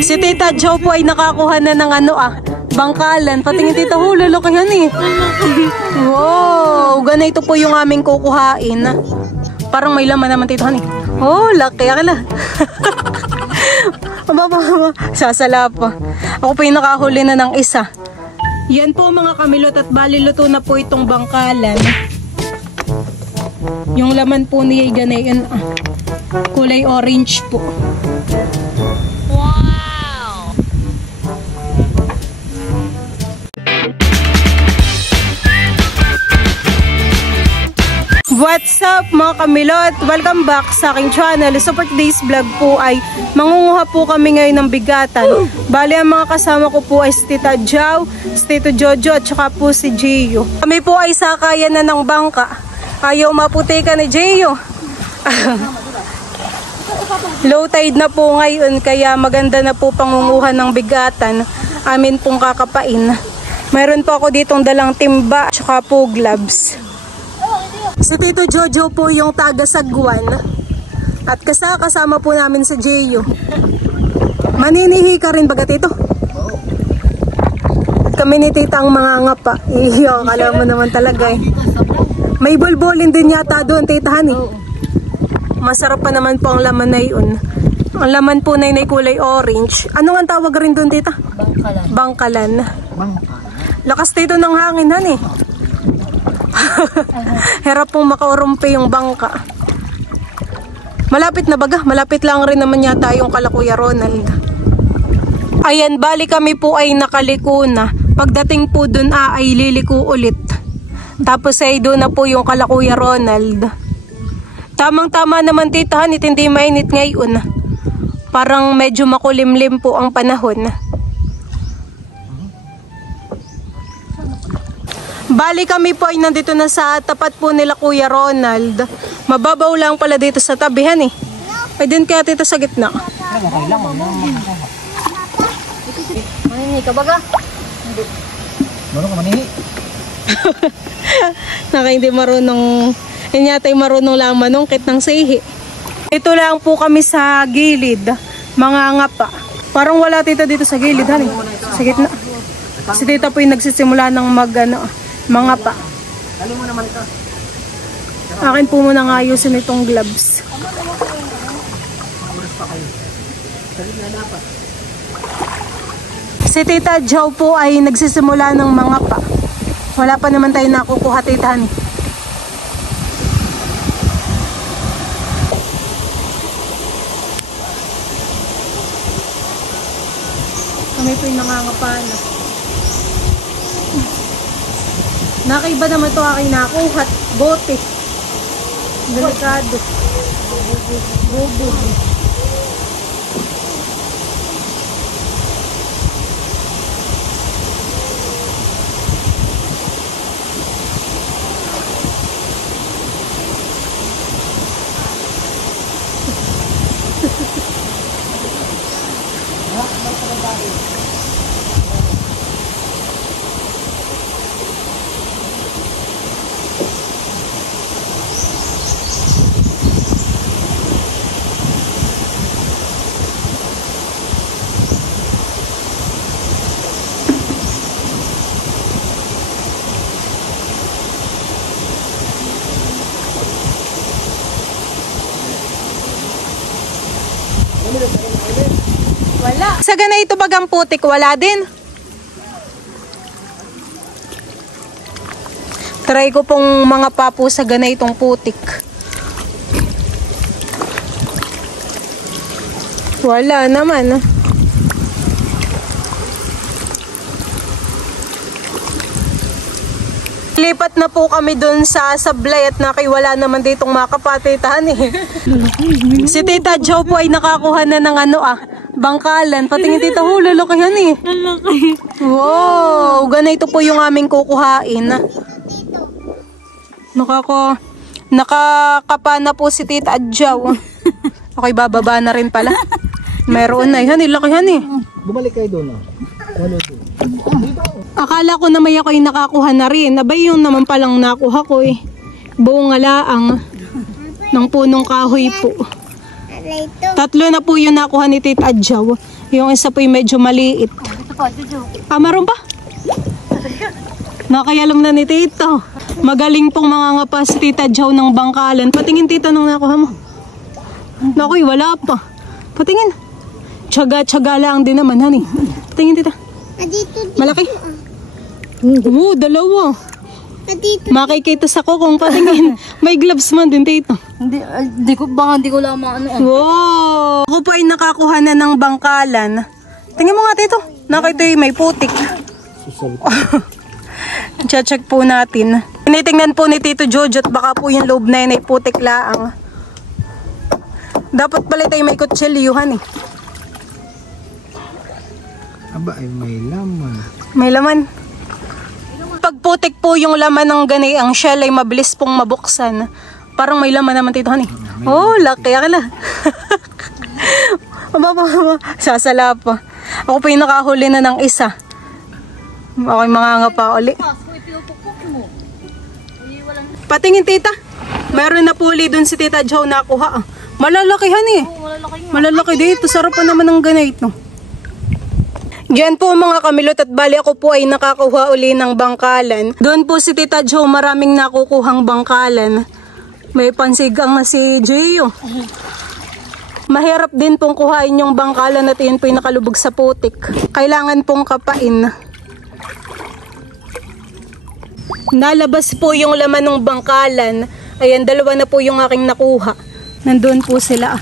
Si Tita Jo po ay nakakuha na ng bangkalan. Patingin Tita, lalakihan eh. Wow, ganito po yung aming kukuhain. Parang may laman naman Tita eh. Oh, laki akala. Sasala pa. Ako po yung nakahuli na ng isa. Yan po mga kamilot at baliluto na po itong bangkalan. Yung laman po niya ay ganayan. Kulay orange po. Wow! What's up mga kamilot? Welcome back sa aking channel. So for today's vlog po ay mangunguha po kami ngayon ng bigatan. Bali ang mga kasama ko po ay si Tita Jo, si Tito Jojo at saka po si Gio. Kami po ay sakayan na ng bangka. Ayaw maputi ka ni Gio. Low tide na po ngayon kaya maganda na po pangunguha ng bigatan. Amin pong kakapain. Mayroon po ako ditong dalang timba at saka po gloves. Si Tito Jojo po yung taga Sagwan. At kasama po namin sa Gio. Maninihi ka rin baga Tito? At kami ni Tita ang mga ngapa. Iyo, akala mo naman talaga eh. May bolbolin din yata doon Tita Hani. Masarap pa naman po ang laman na yun. Ang laman po na yun ay kulay orange. Ano ang tawag rin doon Tita? Bangkalan. Lakas Tito ng hangin Hani. Hirap pong makaurumpi yung bangka. Malapit na baga. Malapit lang rin naman yata yung kala Kuya Ronald. Ayan, bali kami po ay nakaliko na. Pagdating po dun ay liliko ulit. Tapos ay doon na po yung kala Kuya Ronald. Tamang-tama naman Tita Hanit, hindi mainit ngayon. Parang medyo makulimlim po ang panahon. Bali kami po ay nandito na sa tapat po nila Kuya Ronald. Mababaw lang pala dito sa tabihan eh. Ay din kaya Tita sa gitna. Manihi ka baga? Hindi. Marunong ka manihi? Naka hindi marunong. Yan yata yung marunong lang manungkit ng sehi. Ito lang po kami sa gilid. Mga ngapa. Parang wala Tita dito sa gilid. Hani? Sa gitna. Si Tita po yung nagsisimula ng mga pa. Akin po muna nga ayusin itong gloves. Si Tita Jo po ay nagsisimula ng mga pa. Wala pa naman tayo nakukuha Tita Hani. Kami po yung nangangapa na. Nakaiba naman ito aking nakuha. Bote. Delikado. Bubog. Wala. Sa ganito bagang putik, wala din. Try ko pong mga papo sa ganitong putik. Wala naman. Lipat na po kami dun sa sablay at nakiwala naman ditong makapatitahan eh. Si Tita Jo po ay nakakuha na ng bangkalan. Patingin Tita, lalakihan eh. Wow, ganito po yung aming kukuhain. Nakakapa na po si Tita Jo. Okay, bababa na rin pala. Meron na yan, lakihan eh. Bumalik kayo doon Akala ko na may ako yung nakakuha na rin. Abay yung naman palang nakuha ko eh. Buong alaang ng punong kahoy po. Tatlo na po yung nakuha ni Tita Adjaw. Yung isa po yung medyo maliit. Ito pa, Jojo. Ah, meron pa? Nakayalam na ni Tito. Magaling pong mga ngapa si Tita Adjaw ng bangkalan. Patingin Tita nung nakuha mo. Nakuy, wala pa. Patingin. Tsaga-tsaga lang din naman, honey. Patingin Tita. Malaki? Oo, dalawa. Makikita sa ko kung patingin. May gloves man din, Tito. Hindi ko lang maano. Wow! Ako po ay nakakuha na ng bangkalan. Tingnan mo nga, Tito. Nakita yung may putik. Check po natin. Tinitingnan po ni Tito Jojo at baka po yung loob na yun ay putik laang. Dapat pala tayo may kutselyuhan eh. Aba ay may laman. May laman. Pag putik po yung laman ng gani, ang shell ay mabilis pong mabuksan. Parang may laman naman Tito, honey. Oh, laki akala. Sasala pa. Ako pa yung nakahuli na ng isa. Okay, mga pa uli. Patingin Tita. Meron na puli dun si Tita Joe nakuha. Malalakihan eh. Malalaki dito. Sarap pa naman ng ganito. Diyan po mga kamilot at bali ako po ay nakakuha uli ng bangkalan. Doon po si Tita Joe maraming nakukuhang bangkalan. May pansigang na si Gio. Mahirap din pong kuhain yung bangkalan at yun po yung nakalubog sa putik. Kailangan pong kapain. Nalabas po yung laman ng bangkalan. Ayan, dalawa na po yung aking nakuha. Nandun po sila.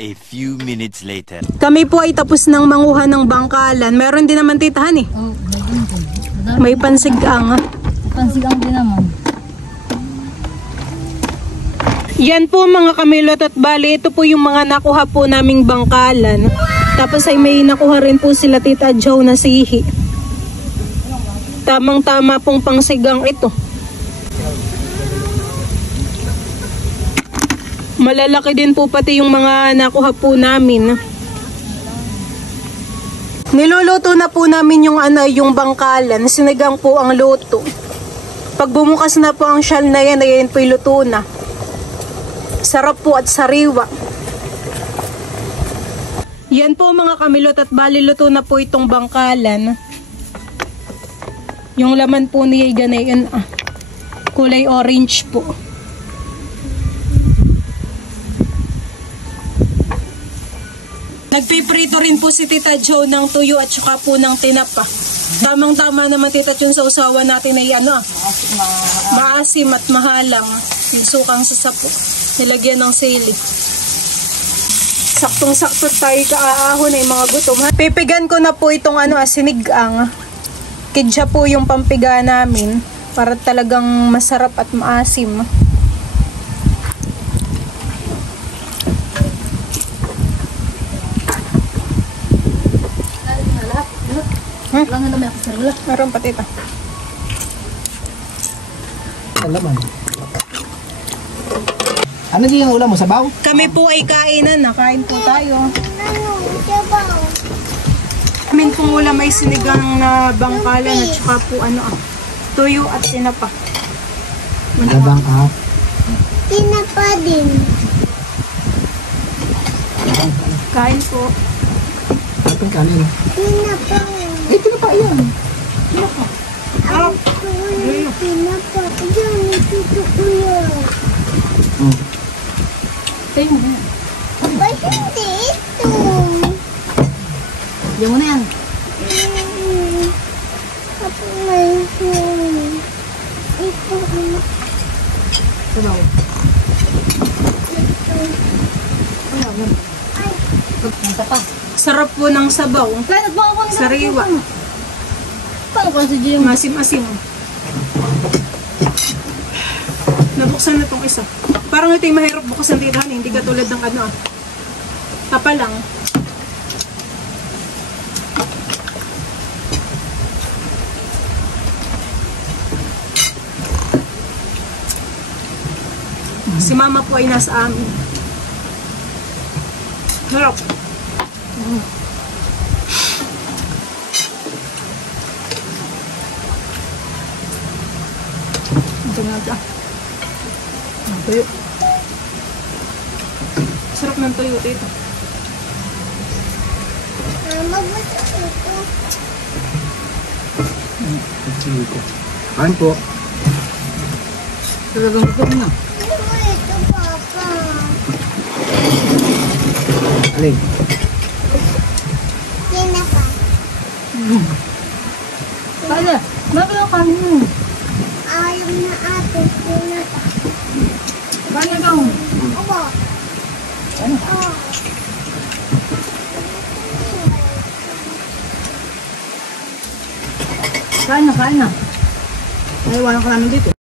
A few minutes later. Kami po ay tapos ng manguha ng bangkalan. Meron din naman titahan eh. Oh, May pansigang. Pansigang din naman. Yan po mga kamilot at bali. Ito po yung mga nakuha po naming bangkalan. Tapos ay may nakuha rin po sila Tita Joe na sihi. Tamang-tama pong pangsigang ito. Malalaki din po pati yung mga nakuha po namin. Niluluto na po namin yung yung bangkalan. Sinigang po ang luto. Pag bumukas na po ang shell na yan, ayan po yung luto na. Sarap po at sariwa. Yan po mga kamilot at bali luto na po itong bangkalan. Yung laman po niya ganayan kulay orange po. Nagpiprito rin po si Tita Joe ng tuyo at saka po ng tinapa. Tamang-tama naman Tita yung sa usawa natin ay maasim at mahalang. Yung sukang sasapo. Nilagyan ng sili. Saktong-sakto tayo kaaahon ay mga gutom. Pipigan ko na po itong sinigang. Kidya po yung pampiga namin para talagang masarap at maasim. Wala nga naman ako sa rula. Meron pa Tita. Laman. Ano din yung ulam mo? Sabaw? Kami po ay kainan. Nakain po tayo. Amin pong ulam ay sinigang na bangkalan at saka po tuyo at tinapa. Labang Tinapa din. Kain po. Kapag kanin. Tinapa. Tinapa yan. Tinapa. Diyan, ito kuya. Tayo mo na. Ba't hindi ito? Diyan mo na yan. Ako may ito. Sabaw. Sarap po ng sabaw. Kaya nagbawa ko na. Sariwa. Paano ko si Jim? Masim-asim. Nabuksan na tong isa. Parang ito yung mahirap buksan Tita Honey. Hindi katulad ng tapa lang. Si Mama po ay nasa amin. Harap. Ito nga dyan. Okay. Sarap ng tuyo dito. Magbasa ito. Sige ko. Kain po. Talagang gusto mo na. Ano mo ito, Papa? Alin? Tinapa. Kaya, nabila ka mo. Ayaw na ate. Tinapa. Kaya daw. Opo. Oh. Kain na, kain na. Naiwanan ka namin dito.